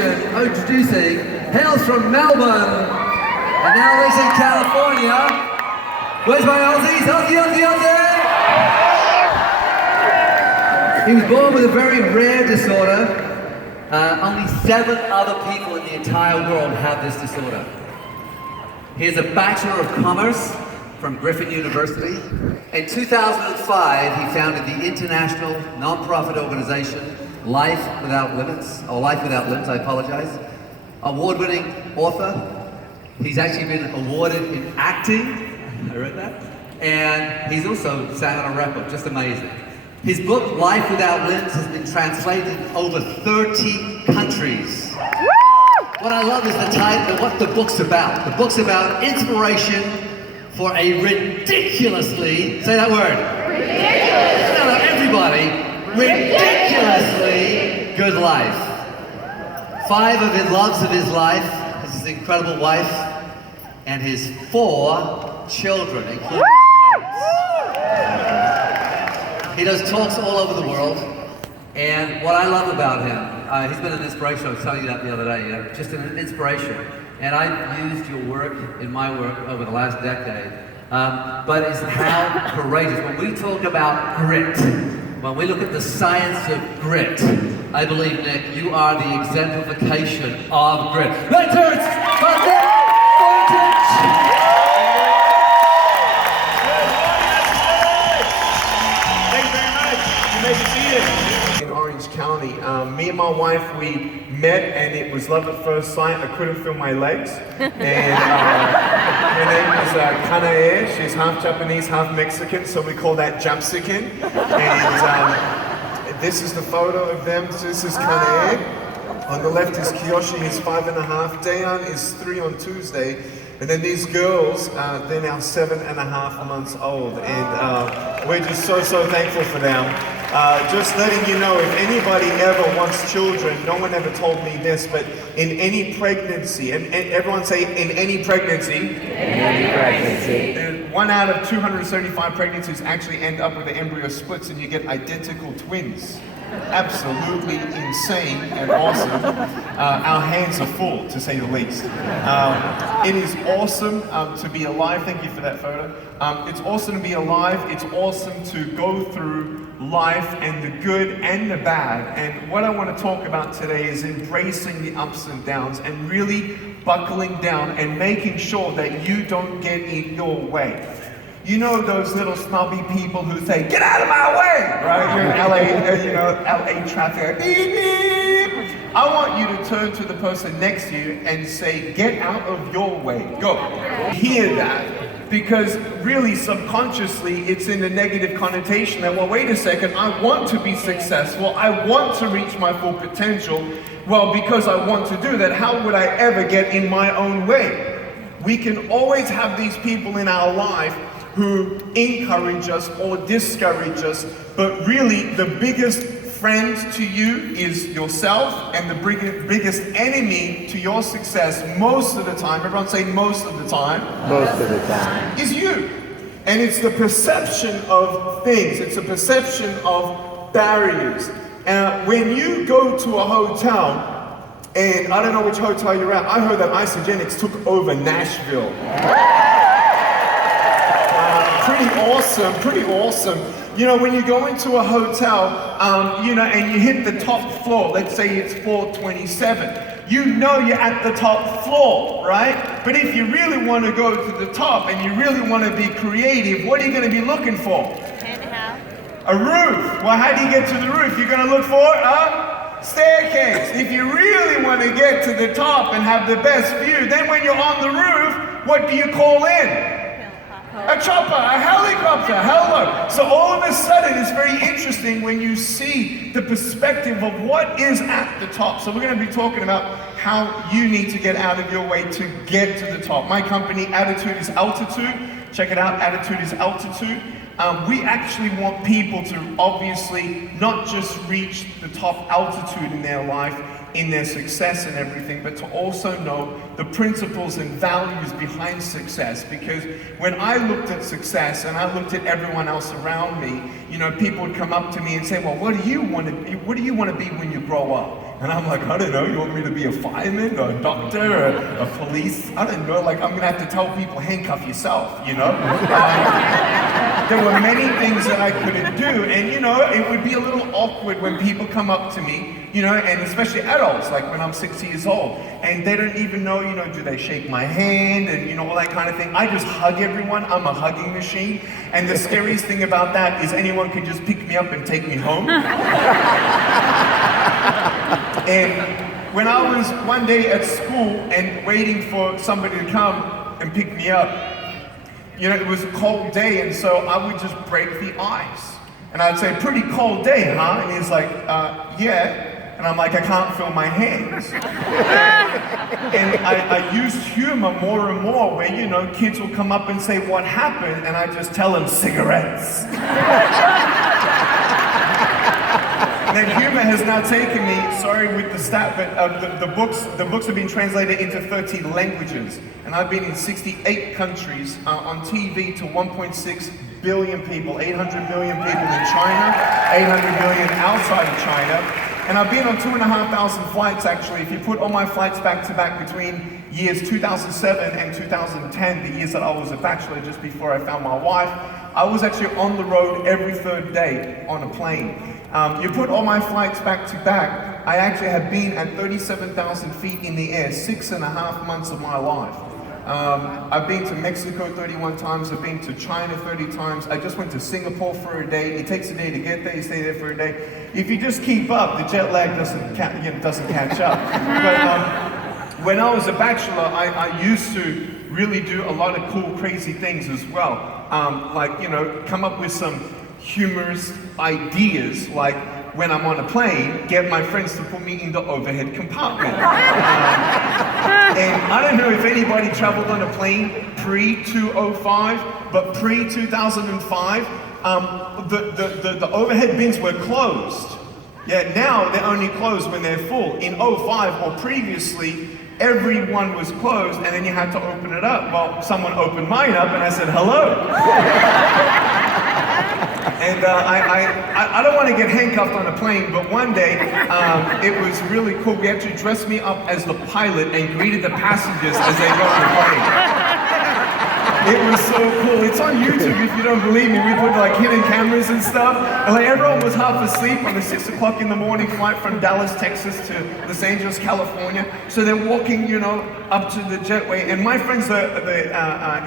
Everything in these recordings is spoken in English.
introducing, hails from Melbourne, and now lives in California. Where's my Aussies? Aussie! He was born with a very rare disorder. Only 7 other people in the entire world have this disorder. He is a Bachelor of Commerce from Griffin University. In 2005, he founded the international non-profit organization Life Without Limits, I apologize. Award-winning author. He's actually been awarded in acting. I read that. And he's also sang on a record, just amazing. His book, Life Without Limbs, has been translated in over 30 countries. What I love is the title, what the book's about. The book's about inspiration for a ridiculously, say that word. Ridiculous. No, everybody. Ridiculously good life. 5 of his loves of his life, his incredible wife, and his 4 children, including twins. He does talks all over the world, and what I love about him, he's been an inspiration. I was telling you that the other day, just an inspiration. And I've used your work in my work over the last decade, but it's how courageous. When we talk about grit, when we look at the science of grit, I believe, Nick, you are the exemplification of grit. Let's hear it for Nick Vujicic! In Orange County. Me and my wife, we met and it was love at first sight. I couldn't feel my legs. And her name is Kanae. She's half Japanese, half Mexican, so we call that Japsican. And this is the photo of them. So this is Kanae. On the left is Kiyoshi, he's 5.5. Dayan is 3 on Tuesday. And then these girls, they're now 7.5 months old. And we're just so thankful for them. Just letting you know, if anybody ever wants children, no one ever told me this, but in any pregnancy, and everyone say, in any pregnancy. In any pregnancy. 1 out of 275 pregnancies actually end up with the embryo splits and you get identical twins. Absolutely insane and awesome. Our hands are full, to say the least. It is awesome to be alive. Thank you for that photo. It's awesome to be alive. It's awesome to go through life and the good and the bad. And what I want to talk about today is embracing the ups and downs and really buckling down and making sure that you don't get in your way. You know those little snobby people who say, "Get out of my way!" Right? You're in LA, LA traffic. Beep, beep. I want you to turn to the person next to you and say, "Get out of your way." Go. Hear that. Because really subconsciously it's in the negative connotation that, well, wait a second, I want to be successful, I want to reach my full potential. Well, because I want to do that, how would I ever get in my own way? We can always have these people in our life who encourage us or discourage us, but really the biggest friend to you is yourself, and the biggest enemy to your success most of the time, everyone say most of the time, is you. And it's the perception of things, it's a perception of barriers. When you go to a hotel, and I don't know which hotel you're at, I heard that Isogenics took over Nashville. Pretty awesome. You know, when you go into a hotel, and you hit the top floor, let's say it's floor 27, you know you're at the top floor, right? But if you really want to go to the top and you really want to be creative, what are you going to be looking for? Penthouse. A roof. Well, how do you get to the roof? You're going to look for a staircase. If you really want to get to the top and have the best view, then when you're on the roof, what do you call in? A chopper, a helicopter, hello. So all of a sudden it's very interesting when you see the perspective of what is at the top. So we're going to be talking about how you need to get out of your way to get to the top. My company, Attitude is Altitude. Check it out, Attitude is Altitude. We actually want people to obviously not just reach the top altitude in their life, in their success and everything, but to also know the principles and values behind success. Because when I looked at success and I looked at everyone else around me, people would come up to me and say, well, what do you want to be when you grow up? And I'm like, I don't know, you want me to be a fireman or a doctor or a police? I don't know, like I'm gonna have to tell people handcuff yourself, you know? There were many things that I couldn't do, and you know, it would be a little awkward when people come up to me, you know, and especially adults, like when I'm 6 years old, and they don't even know, you know, do they shake my hand and you know, all that kind of thing. I just hug everyone, I'm a hugging machine, and the scariest thing about that is anyone can just pick me up and take me home. And when I was one day at school and waiting for somebody to come and pick me up, you know, it was a cold day, and so I would just break the ice. And I'd say, pretty cold day, huh? And he's like, yeah. And I'm like, I can't feel my hands. And I used humor more and more, where, you know, kids will come up and say, what happened? And I just tell them, cigarettes. And then humor has now taken me, sorry with the stat, but the books have been translated into 30 languages. And I've been in 68 countries, on TV to 1.6 billion people, 800 million people in China, 800 million outside of China. And I've been on 2,500 flights actually. If you put all my flights back to back between years 2007 and 2010, the years that I was a bachelor just before I found my wife, I was actually on the road every third day on a plane. You put all my flights back to back, I actually have been at 37,000 feet in the air 6.5 months of my life. I've been to Mexico 31 times, I've been to China 30 times, I just went to Singapore for a day. It takes a day to get there, you stay there for a day. If you just keep up, the jet lag doesn't catch up. But when I was a bachelor, I used to really do a lot of cool, crazy things as well. Like, you know, come up with some humorous ideas, like when I'm on a plane, get my friends to put me in the overhead compartment. And I don't know if anybody traveled on a plane pre-2005, but pre-2005, the overhead bins were closed. Yeah, now they're only closed when they're full. In '05 or previously, everyone was closed, and then you had to open it up. Well, someone opened mine up, and I said, hello. And I don't want to get handcuffed on a plane, but one day it was really cool. We actually dressed me up as the pilot and greeted the passengers as they got on the plane. It was so cool. It's on YouTube if you don't believe me. We put like hidden cameras and stuff. And like everyone was half asleep on a 6 o'clock in the morning flight from Dallas, Texas to Los Angeles, California. So they're walking, you know, up to the jetway. And my friend's the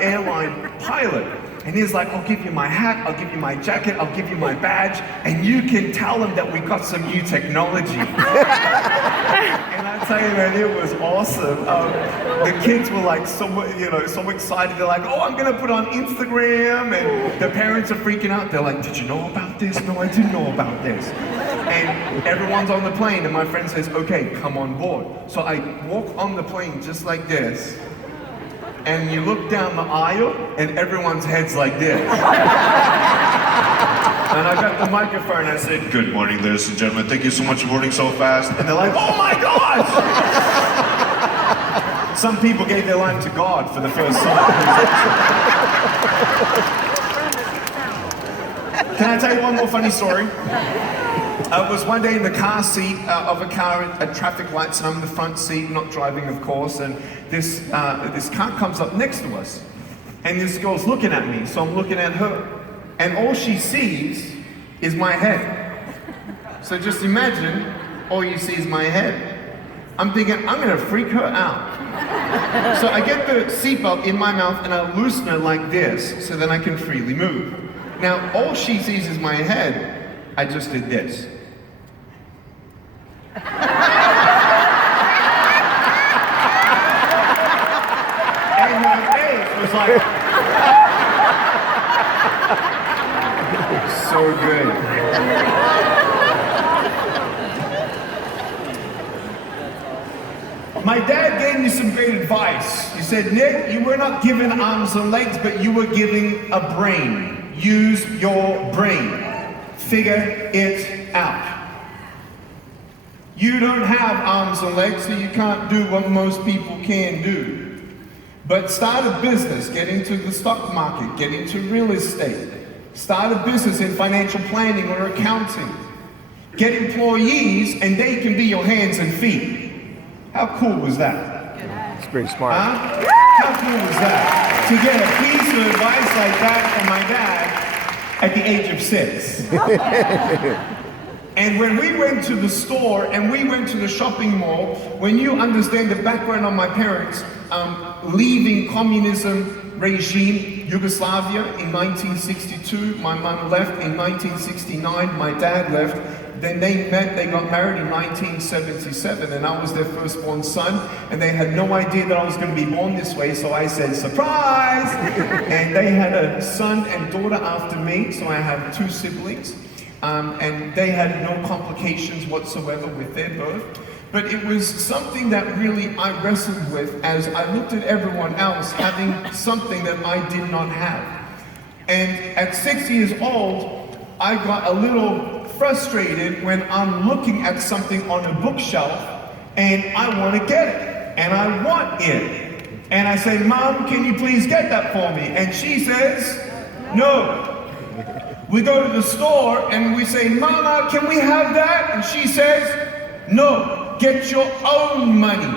airline pilot. And he's like, I'll give you my hat, I'll give you my jacket, I'll give you my badge, and you can tell them that we got some new technology. And I tell you, man, it was awesome. The kids were like so excited. They're like, oh, I'm gonna put on Instagram, and the parents are freaking out. They're like, did you know about this? No, I didn't know about this. And everyone's on the plane, and my friend says, okay, come on board. So I walk on the plane just like this. And you look down the aisle, and everyone's head's like this. And I got the microphone, and I said, good morning, ladies and gentlemen. Thank you so much for boarding so fast. And they're like, oh my gosh! Some people gave their life to God for the first time. Can I tell you one more funny story? I was one day in the car seat of a car at traffic lights, and I'm in the front seat, not driving, of course, and this car comes up next to us, and this girl's looking at me, so I'm looking at her, and all she sees is my head. So just imagine, all you see is my head. I'm thinking, I'm gonna freak her out. So I get the seatbelt in my mouth, and I loosen it like this, so then I can freely move. Now, all she sees is my head. I just did this. And her face was like, so good. My dad gave me some great advice. He said, Nick, you were not given arms and legs, but you were given a brain. Use your brain. Figure it out. You don't have arms and legs, so you can't do what most people can do. But start a business, get into the stock market, get into real estate. Start a business in financial planning or accounting. get employees, and they can be your hands and feet. How cool was that? It's pretty smart. Huh? How cool was that? To get a piece of advice like that from my dad at the age of 6. And when we went to the store and we went to the shopping mall, when you understand the background of my parents, leaving communism regime, Yugoslavia in 1962, my mum left in 1969, my dad left. Then they got married in 1977, and I was their firstborn son, and they had no idea that I was going to be born this way, so I said, surprise! And they had a son and daughter after me, so I have 2 siblings, and they had no complications whatsoever with their birth. But it was something that really I wrestled with as I looked at everyone else having something that I did not have. And at 6 years old, I got a little frustrated when I'm looking at something on a bookshelf and I want to get it and I want it. And I say, Mom, can you please get that for me? And she says, no. We go to the store and we say, Mama, can we have that? And she says, no, get your own money.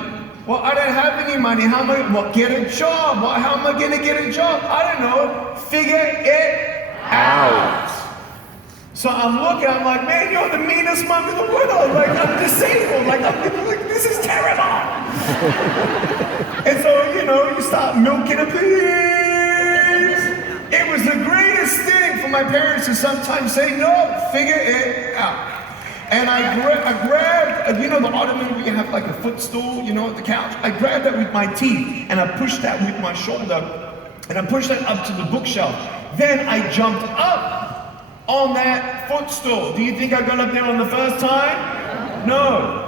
Well, I don't have any money. How am I, well, get a job. Well, how am I going to get a job? I don't know. Figure it out. So I'm looking, I'm like, man, you're the meanest mom in the world. Like, I'm disabled. Like, this is terrible. And so, you start milking a pig. It was the greatest thing for my parents to sometimes say, no, figure it out. And I grabbed, the ottoman where you have like a footstool, at the couch. I grabbed that with my teeth, and I pushed that with my shoulder, and I pushed that up to the bookshelf. Then I jumped up on that footstool. Do you think I got up there on the first time? No.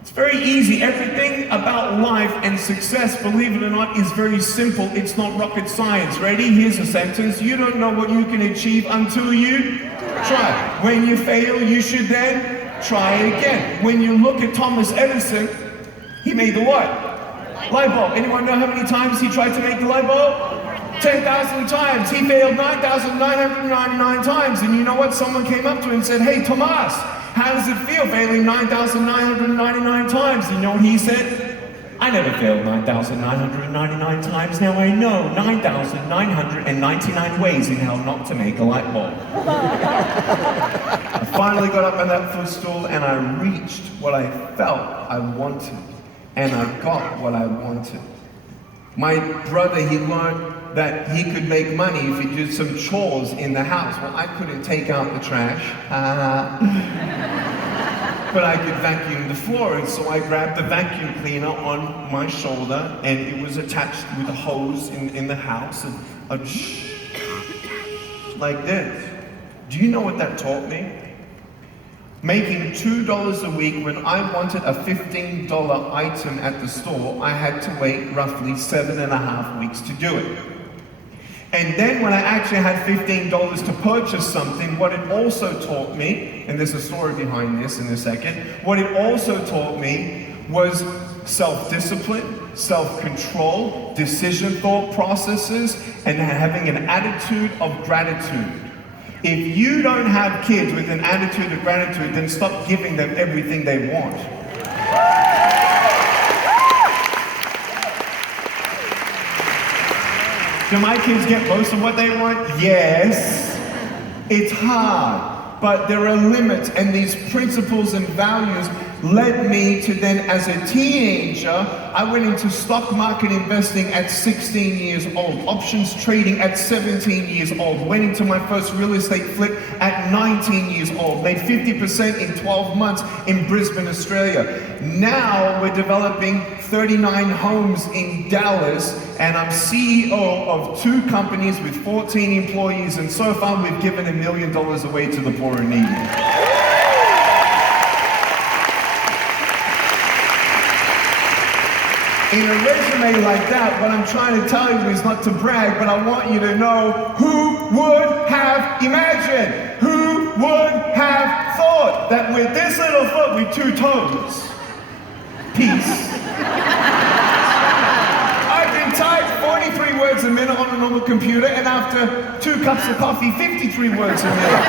It's very easy. Everything about life and success, believe it or not, is very simple. It's not rocket science. Ready? Here's a sentence. You don't know what you can achieve until you try. When you fail, you should then try again. When you look at Thomas Edison, he made the what? Light bulb. Anyone know how many times he tried to make the light bulb? 10,000 times. He failed 9,999 times. And you know what? Someone came up to him and said, hey, Tomas, how does it feel failing 9,999 times? You know what he said? I never failed 9,999 times. Now I know 9,999 ways in how not to make a light bulb. I finally got up on that footstool and I reached what I felt I wanted. And I got what I wanted. My brother, he learned that he could make money if he did some chores in the house. Well, I couldn't take out the trash, but I could vacuum the floor. And so I grabbed the vacuum cleaner on my shoulder, and it was attached with a hose in the house, and like this. Do you know what that taught me? Making $2 a week when I wanted a $15 item at the store, I had to wait roughly 7.5 weeks to do it. And then when I actually had $15 to purchase something, what it also taught me, and there's a story behind this in a second, what it also taught me was self-discipline, self-control, decision thought processes, and having an attitude of gratitude. If you don't have kids with an attitude of gratitude, then stop giving them everything they want. Do my kids get most of what they want? Yes. It's hard, but there are limits, and these principles and values led me to then, as a teenager, I went into stock market investing at 16 years old, options trading at 17 years old, went into my first real estate flip at 19 years old, made 50% in 12 months in Brisbane, Australia. Now we're developing 39 homes in Dallas, and I'm CEO of 2 companies with 14 employees, and so far we've given $1 million away to the poor and needy. In a resume like that, what I'm trying to tell you is not to brag, but I want you to know who would have imagined, who would have thought that with this little foot with 2 toes, peace. I can type 43 words a minute on a normal computer, and after 2 cups of coffee, 53 words a minute.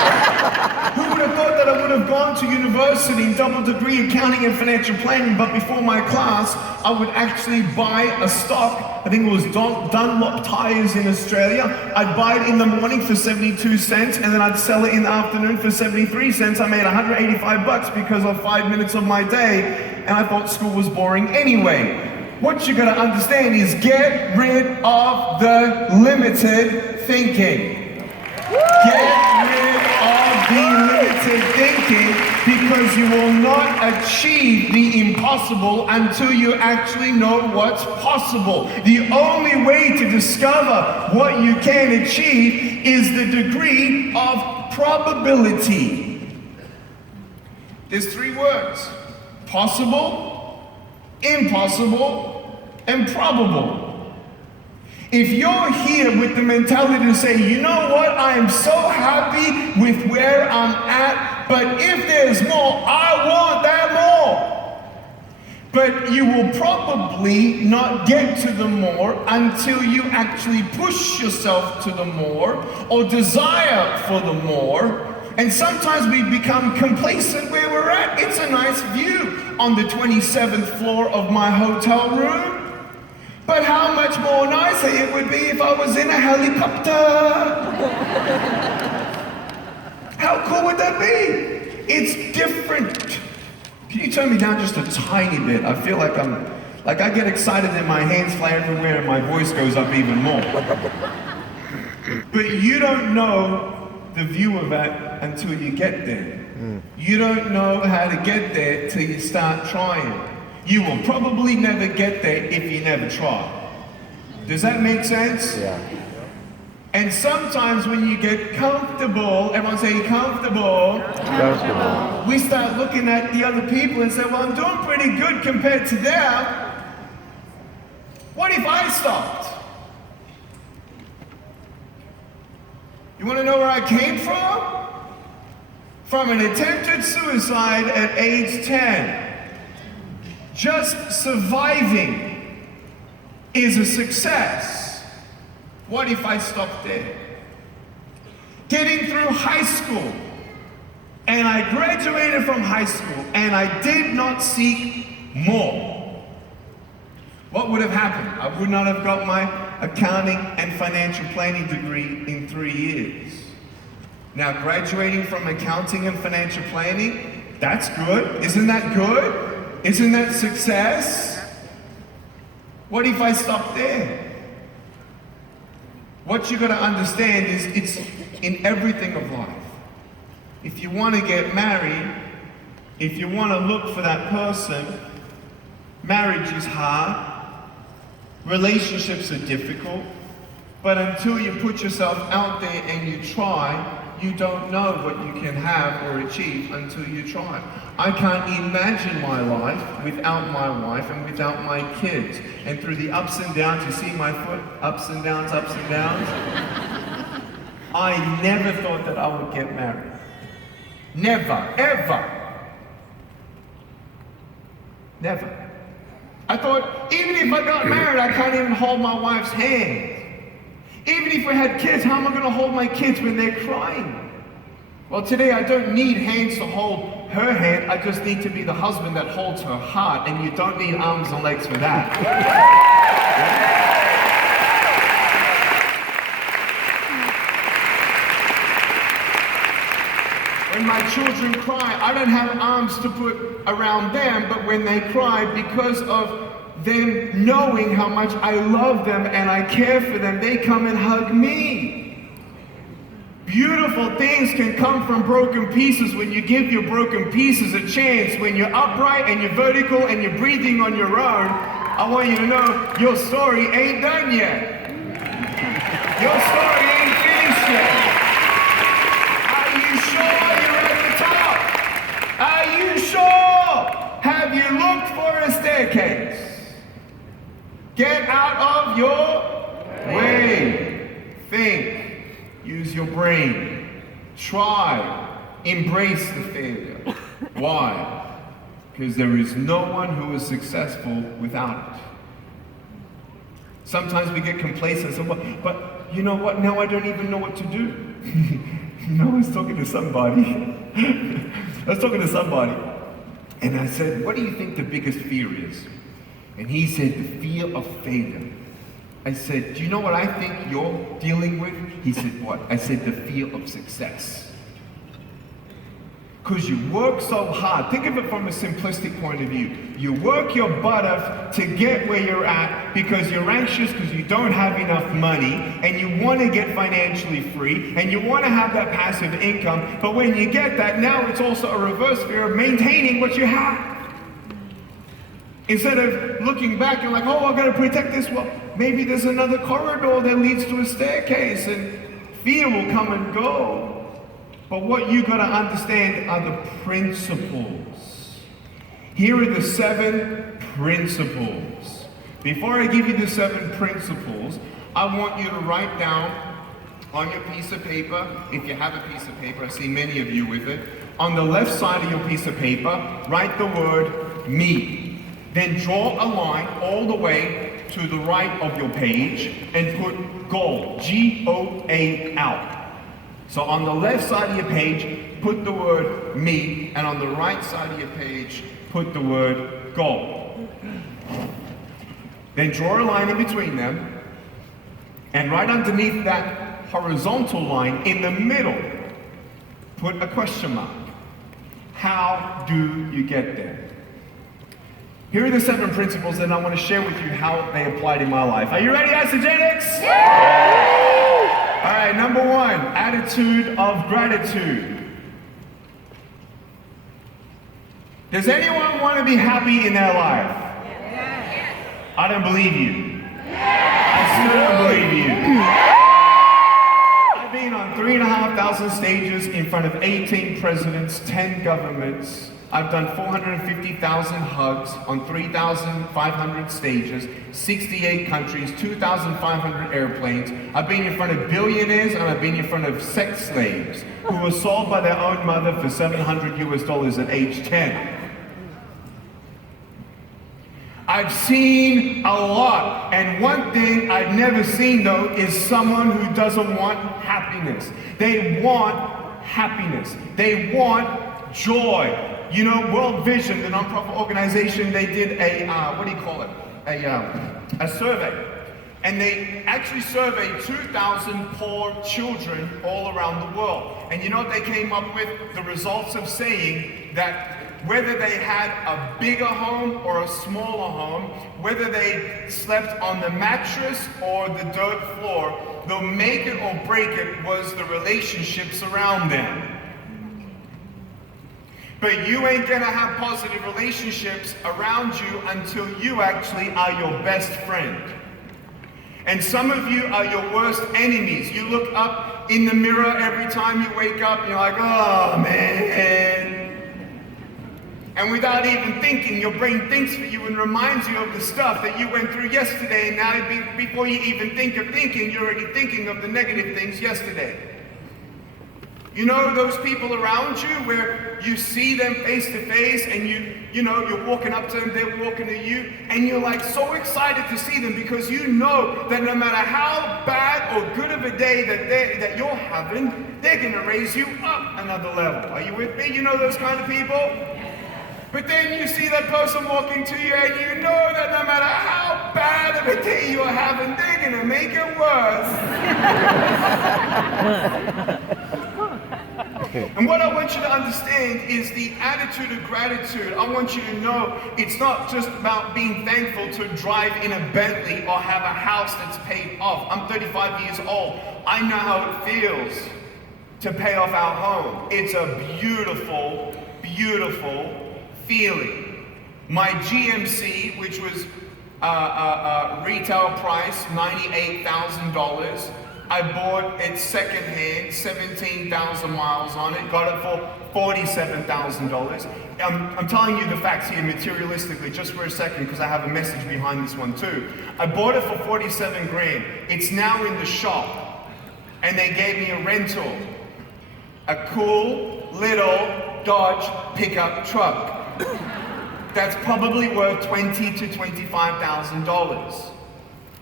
Who would have thought that I would have gone to university in double degree accounting and financial planning, but before my class, I would actually buy a stock. I think it was Dunlop tires in Australia. I'd buy it in the morning for 72 cents, and then I'd sell it in the afternoon for 73 cents. I made 185 bucks because of 5 minutes of my day, and I thought school was boring anyway. What you gotta understand is get rid of the limited thinking. Get rid of the limited thinking, because you will not achieve the impossible until you actually know what's possible. The only way to discover what you can achieve is the degree of probability. There's 3 words: possible, impossible, and probable. If you're here with the mentality to say, you know what, I am so happy with where I'm at, but if there's more, I want that more. But you will probably not get to the more until you actually push yourself to the more or desire for the more. And sometimes we become complacent where we're at. It's a nice view on the 27th floor of my hotel room. But how much more nicer it would be if I was in a helicopter. How cool would that be? It's different. Can you turn me down just a tiny bit? I feel like I get excited and my hands fly everywhere and my voice goes up even more. But you don't know the view of that until you get there. You don't know how to get there till you start trying. You will probably never get there if you never try. Does that make sense? Yeah. And sometimes when you get comfortable, everyone say comfortable. Comfortable. We start looking at the other people and say, well, I'm doing pretty good compared to them. What if I stopped? You want to know where I came from? From an attempted suicide at age 10. Just surviving is a success. What if I stopped there? Getting through high school, and I graduated from high school, and I did not seek more. What would have happened? I would not have got my accounting and financial planning degree in 3 years. Now, graduating from accounting and financial planning, that's good. Isn't that good? Isn't that success? What if I stop there? What you gotta understand is it's in everything of life. If you wanna get married, if you wanna look for that person, marriage is hard, relationships are difficult, but until you put yourself out there and you try, you don't know what you can have or achieve until you try. I can't imagine my life without my wife and without my kids. And through the ups and downs, you see my foot, ups and downs, ups and downs. I never thought that I would get married. Never, ever. Never. I thought, even if I got married, I can't even hold my wife's hand. Even if we had kids, how am I going to hold my kids when they're crying? Well, today I don't need hands to hold her hand. I just need to be the husband that holds her heart, and you don't need arms and legs for that. When my children cry, I don't have arms to put around them, but when they cry, because of them knowing how much I love them and I care for them, they come and hug me. Beautiful things can come from broken pieces when you give your broken pieces a chance. When you're upright and you're vertical and you're breathing on your own, I want you to know your story ain't done yet. Your story ain't finished yet. Are you sure you're at the top? Are you sure? Have you looked for a staircase? Get out of your way. Think. Use your brain. Try. Embrace the failure. Why? Because there is no one who is successful without it. Sometimes we get complacent and say, but you know what? Now I don't even know what to do. I was talking to somebody. I was talking to somebody, and I said, what do you think the biggest fear is? And he said, the fear of failure. I said, do you know what I think you're dealing with? He said, what? I said, the fear of success. Because you work so hard. Think of it from a simplistic point of view. You work your butt off to get where you're at because you're anxious because you don't have enough money and you want to get financially free and you want to have that passive income. But when you get that, now it's also a reverse fear of maintaining what you have. Instead of looking back and like, oh, I've got to protect this. Well, maybe there's another corridor that leads to a staircase and fear will come and go. But what you got to understand are the principles. Here are the 7 principles. Before I give you the 7 principles, I want you to write down on your piece of paper, if you have a piece of paper, I see many of you with it, on the left side of your piece of paper, write the word me. Then draw a line all the way to the right of your page and put goal, G-O-A-L. So on the left side of your page, put the word me, and on the right side of your page, put the word goal. Then draw a line in between them, and right underneath that horizontal line, in the middle, put a question mark. How do you get there? Here are the 7 principles that I want to share with you how they applied in my life. Are you ready, Isogenics? Yeah! All right, number 1, attitude of gratitude. Does anyone want to be happy in their life? Yes. I don't believe you. Yes. I still don't believe you. I've been on 3,500 stages in front of 18 presidents, 10 governments. I've done 450,000 hugs on 3,500 stages, 68 countries, 2,500 airplanes. I've been in front of billionaires and I've been in front of sex slaves who were sold by their own mother for $700 at age 10. I've seen a lot, and one thing I've never seen though is someone who doesn't want happiness. They want happiness. They want joy. You know, World Vision, the nonprofit organization, they did a, a survey. And they actually surveyed 2,000 poor children all around the world. And you know what they came up with? The results of saying that whether they had a bigger home or a smaller home, whether they slept on the mattress or the dirt floor, the make it or break it was the relationships around them. But you ain't gonna have positive relationships around you until you actually are your best friend. And some of you are your worst enemies. You look up in the mirror every time you wake up and you're like, oh man. And without even thinking, your brain thinks for you and reminds you of the stuff that you went through yesterday. And now before you even think of thinking, you're already thinking of the negative things yesterday. You know those people around you where you see them face to face and you're walking up to them, they're walking to you, and you're like so excited to see them because you know that no matter how bad or good of a day that you're having, they're gonna raise you up another level. Are you with me? You know those kind of people? But then you see that person walking to you and you know that no matter how bad of a day you're having, they're gonna make it worse. And what I want you to understand is the attitude of gratitude. I want you to know it's not just about being thankful to drive in a Bentley or have a house that's paid off. I'm 35 years old. I know how it feels to pay off our home. It's a beautiful, beautiful feeling. My GMC, which was retail price $98,000, I bought it secondhand, 17,000 miles on it, got it for $47,000. I'm telling you the facts here materialistically, just for a second, because I have a message behind this one too. I bought it for 47 grand. It's now in the shop, and they gave me a rental. A cool little Dodge pickup truck. That's probably worth $20,000 to $25,000.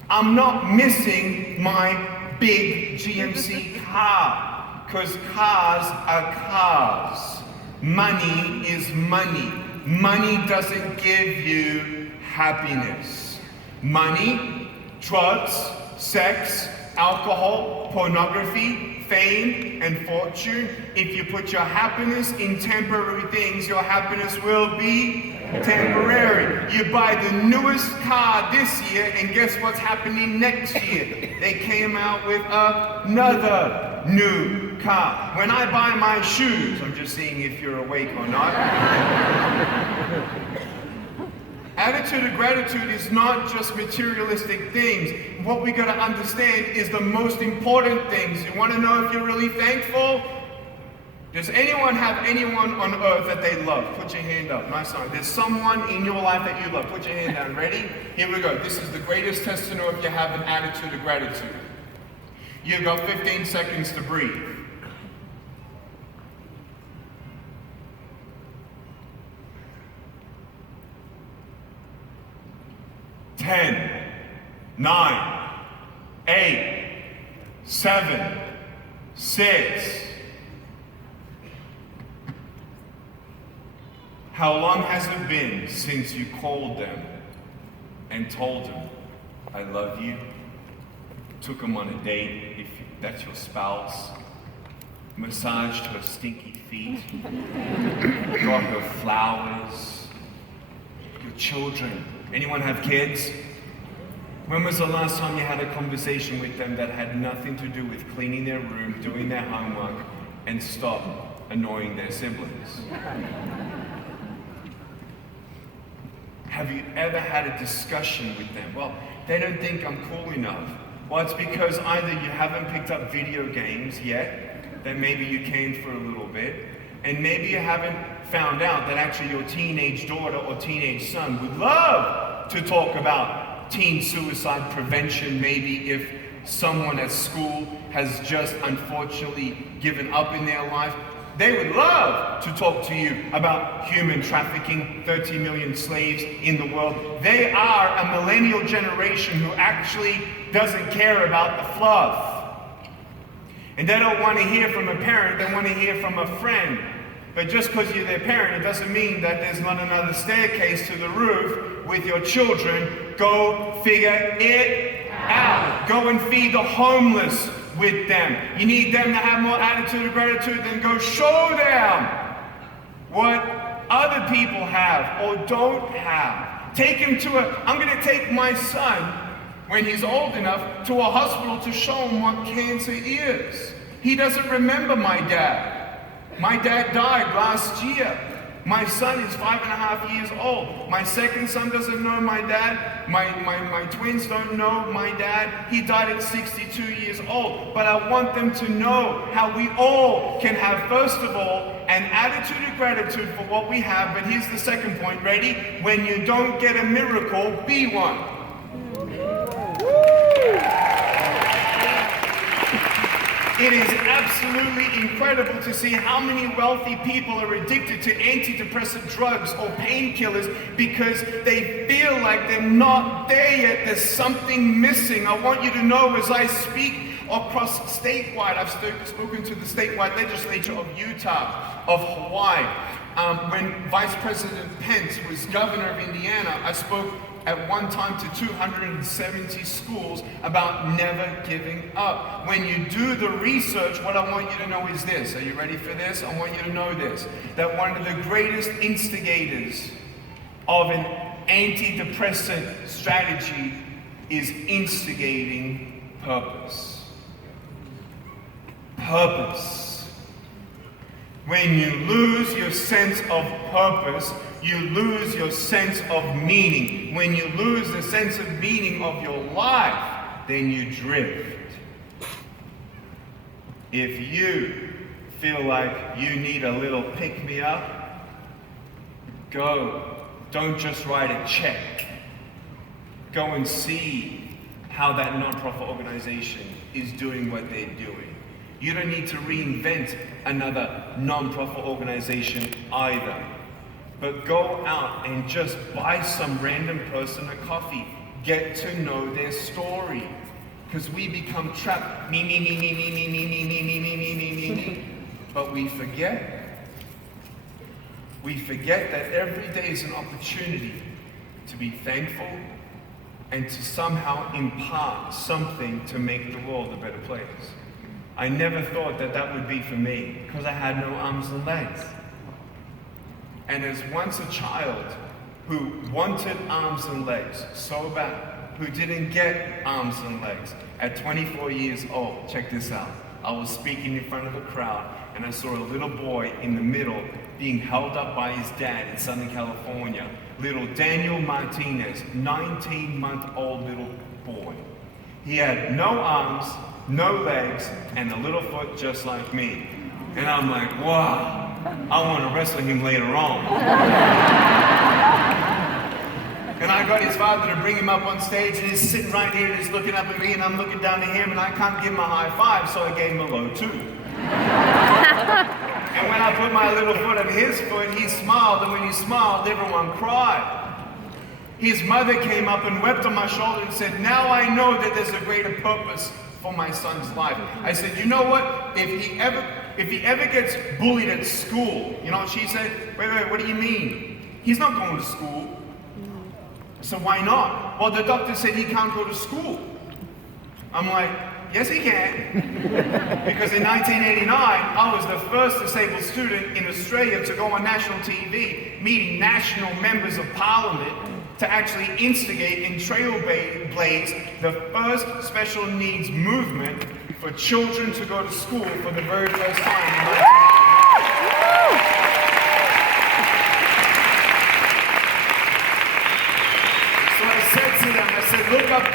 I'm not missing my big GMC car, because cars are cars. Money is money. Money doesn't give you happiness. Money, drugs, sex, alcohol, pornography, fame, and fortune. If you put your happiness in temporary things, your happiness will be temporary. You buy the newest car this year, and guess what's happening next year? They came out with another new car. When I buy my shoes, I'm just seeing if you're awake or not. Attitude of gratitude is not just materialistic things. What we got to understand is the most important things. You want to know if you're really thankful? Does anyone have anyone on earth that they love? Put your hand up. Nice one. There's someone in your life that you love. Put your hand down. Ready? Here we go. This is the greatest test to know if you have an attitude of gratitude. You've got 15 seconds to breathe. 10, 9, 8, 7, 6. How long has it been since you called them and told them, I love you? Took them on a date, if that's your spouse. Massaged her stinky feet. Brought her flowers. Your children. Anyone have kids? When was the last time you had a conversation with them that had nothing to do with cleaning their room, doing their homework, and stop annoying their siblings? Have you ever had a discussion with them? Well, they don't think I'm cool enough. Well, it's because either you haven't picked up video games yet, that maybe you can for a little bit, and maybe you haven't found out that actually your teenage daughter or teenage son would love to talk about teen suicide prevention, maybe if someone at school has just unfortunately given up in their life. They would love to talk to you about human trafficking, 30 million slaves in the world. They are a millennial generation who actually doesn't care about the fluff. And they don't want to hear from a parent, they want to hear from a friend. But just because you're their parent, it doesn't mean that there's not another staircase to the roof with your children. Go figure it out. Go and feed the homeless with them. You need them to have more attitude of gratitude, then go show them what other people have or don't have. Take him I'm going to take my son, when he's old enough, to a hospital to show him what cancer is. He doesn't remember my dad. My dad died last year. My son is 5.5 years old. My second son doesn't know my dad. My twins don't know my dad. He died at 62 years old. But I want them to know how we all can have, first of all, an attitude of gratitude for what we have. But here's the second point. Ready? When you don't get a miracle, be one. It is absolutely incredible to see how many wealthy people are addicted to antidepressant drugs or painkillers because they feel like they're not there yet. There's something missing. I want you to know as I speak across statewide, I've spoken to the statewide legislature of Utah, of Hawaii. When Vice President Pence was governor of Indiana, I spoke at one time to 270 schools about never giving up. When you do the research, what I want you to know is this. Are you ready for this? I want you to know this. That one of the greatest instigators of an antidepressant strategy is instigating purpose. Purpose. When you lose your sense of purpose, you lose your sense of meaning. When you lose the sense of meaning of your life, then you drift. If you feel like you need a little pick-me-up, go. Don't just write a check. Go and see how that nonprofit organization is doing what they're doing. You don't need to reinvent another nonprofit organization either. But go out and just buy some random person a coffee. Get to know their story. Because we become trapped. Me. But we forget we forget that every day is an opportunity to be thankful and to somehow impart something to make the world a better place. I never thought that that would be for me because I had no arms and legs. And as once a child who wanted arms and legs so bad, who didn't get arms and legs, at 24 years old, check this out, I was speaking in front of a crowd and I saw a little boy in the middle being held up by his dad in Southern California. Little Daniel Martinez, 19-month-old little boy. He had no arms, no legs, and a little foot just like me. And I'm like, wow, I want to wrestle him later on. And I got his father to bring him up on stage, and he's sitting right here and he's looking up at me, and I'm looking down at him, and I can't give him a high five, so I gave him a low two. And when I put my little foot on his foot, he smiled, and when he smiled, everyone cried. His mother came up and wept on my shoulder and said, now I know that there's a greater purpose for my son's life. I said, you know what? If he ever gets bullied at school, you know what she said? Wait, what do you mean? He's not going to school. So why not? Well, the doctor said he can't go to school. I'm like, yes he can. Because in 1989, I was the first disabled student in Australia to go on national TV, meeting national members of parliament to actually instigate and trailblaze the first special needs movement for children to go to school for the very first time. So I said to them, look up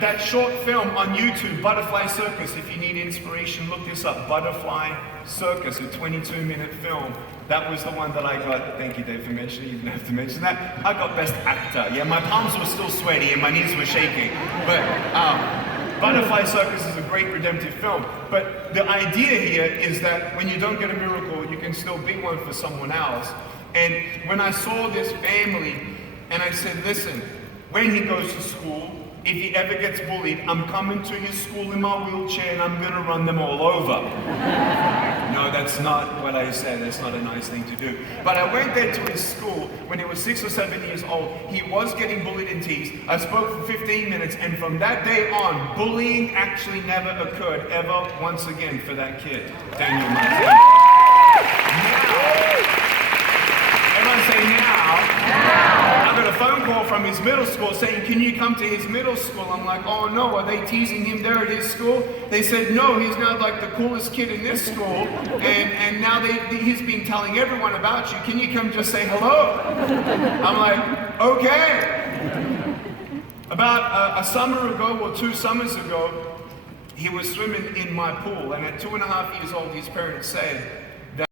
that short film on YouTube, Butterfly Circus. If you need inspiration, look this up. Butterfly Circus, a 22-minute film. That was the one that I got. Thank you, Dave, for mentioning. You didn't have to mention that. I got Best Actor. Yeah, my palms were still sweaty and my knees were shaking. But Butterfly Circus is a great redemptive film. But the idea here is that when you don't get a miracle, you can still be one for someone else. And when I saw this family, and I said, listen, when he goes to school, if he ever gets bullied, I'm coming to his school in my wheelchair and I'm going to run them all over. No, that's not what I said. That's not a nice thing to do. But I went there to his school when he was 6 or 7 years old. He was getting bullied and teased. I spoke for 15 minutes, and from that day on, bullying actually never occurred ever once again for that kid, Daniel Martinez. Everyone say now. I got a phone call from his middle school saying, can you come to his middle school? I'm like, oh no, are they teasing him there at his school? They said, no, he's now like the coolest kid in this school, and now he's been telling everyone about you. Can you come just say hello? I'm like, okay. About a summer ago, or 2 summers ago, he was swimming in my pool, and at 2.5 years old, his parents said,